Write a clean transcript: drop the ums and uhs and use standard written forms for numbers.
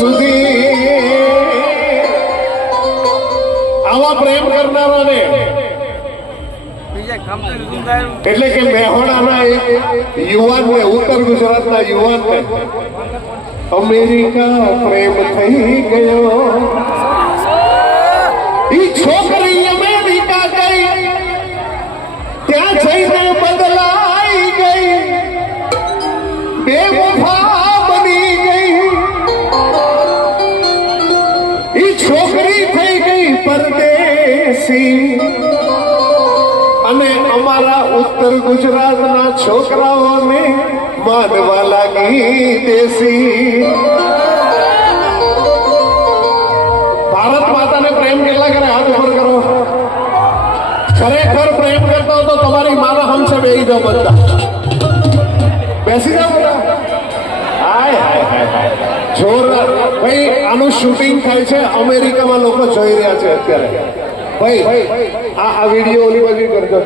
સુધી આવા પ્રેમ કરનારાને એટલે કે મેહોણાના એક યુવાનને, ઉત્તર ગુજરાતના યુવાનને અમેરિકા પ્રેમ થઈ ગયો. ઈ છોકરી અમેરિકા ગઈ, ત્યાં જઈને બદલાઈ ગઈ, બેવફા બની ગઈ. ઈ છોકરી થઈ ગઈ પરદેશી અને અમારા ઉત્તર ગુજરાતના છોકરાઓને માનવા લાગી દેશી. ભારત માતાને પ્રેમ કેટલા કરે? હાથ ઉપર કરો. ખરેખર પ્રેમ કરતા હો તો તમારી માના હમસે બેસી જાઓ, બધા બેસી જાઓ. હાય હાય હાય જોરદાર ભાઈ. આનું શૂટિંગ થાય છે અમેરિકામાં, લોકો જોઈ રહ્યા છે અત્યારે. ભાઈ આ વિડીયો ઓલી બાજુ કરજો.